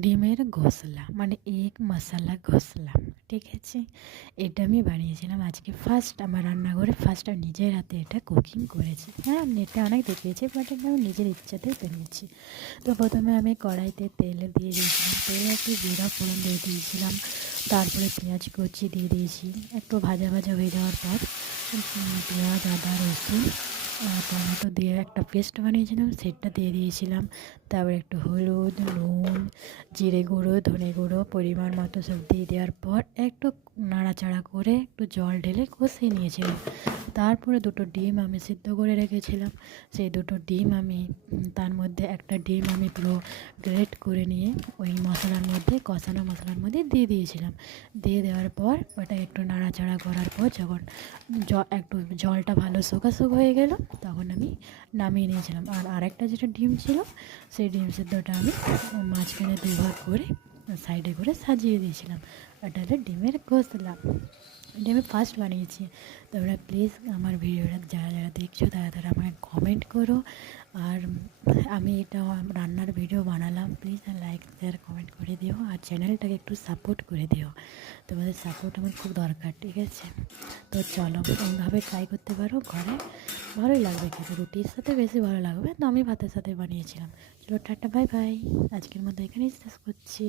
ডিমের ঘোসলা মানে এগ মশলা ঘোসলা, ঠিক আছে। এটা আমি বানিয়েছিলাম আজকে ফার্স্ট আমার রান্নাঘরে, ফার্স্ট আমি নিজের হাতে এটা কুকিং করেছি। হ্যাঁ, নেটে অনেক দেখিয়েছি, বাট এটা আমি নিজের ইচ্ছাতেই বানিয়েছি। তো প্রথমে আমি কড়াইতে তেল দিয়ে দিয়েছিলাম, তেলে একটু জিরা ফোড়ন দিয়ে দিয়েছিলাম, তারপরে পেঁয়াজ কুচি দিয়ে দিয়েছি। একটু ভাজা ভাজা হয়ে যাওয়ার পর পেঁয়াজ, আদা, রসুন, টমেটো দিয়ে একটা পেস্ট বানিয়েছিলাম, সেটা দিয়ে দিয়েছিলাম। তারপরে একটু হলুদ, নুন, জিরে গুঁড়ো, ধনে গুঁড়ো পরিমাণ মতো সব দিয়ে দেওয়ার পর একটু নাড়াচাড়া করে একটু জল ঢেলে কষিয়ে নিয়েছিলাম। তারপরে দুটো ডিম আমি সিদ্ধ করে রেখেছিলাম, সেই দুটো ডিম আমি তার মধ্যে একটা ডিম আমি পুরো গ্রেট করে নিয়ে ওই মশলার মধ্যে, কষানো মশলার মধ্যে দিয়ে দিয়েছিলাম। দিয়ে দেওয়ার পর ওটা একটু নাড়াচাড়া করার পর যখন একটু জলটা ভালো শুকো হয়ে গেল, তখন আমি নামিয়ে নিয়েছিলাম। আর আরেকটা যেটা ডিম ছিল, সেই ডিম সিদ্ধটা আমি মাঝখানে দুভাগ করে সাইডে করে সাজিয়ে দিয়েছিলাম। ওটা হলো ডিমের ঘোসলা। এটা আমি ফার্স্ট বানিয়েছি। তোমরা প্লিজ আমার ভিডিওটা যারা যারা দেখছো তারা তারা আমাকে কমেন্ট করো। আর আমি এটা রান্নার ভিডিও বানালাম, প্লিজ লাইক শেয়ার কমেন্ট করে দিও, আর চ্যানেলটাকে একটু সাপোর্ট করে দিও। তোমাদের সাপোর্ট আমার খুব দরকার, ঠিক আছে। তো চলো এইভাবে ট্রাই করতে পারো ঘরে, ভালোই লাগবে খেতে, রুটির সাথে বেশি ভালো লাগবে। তো আমি ভাতের সাথে বানিয়েছিলাম। চলো টাটা, বাই বাই, আজকের মতো এখানেই শেষ করছি।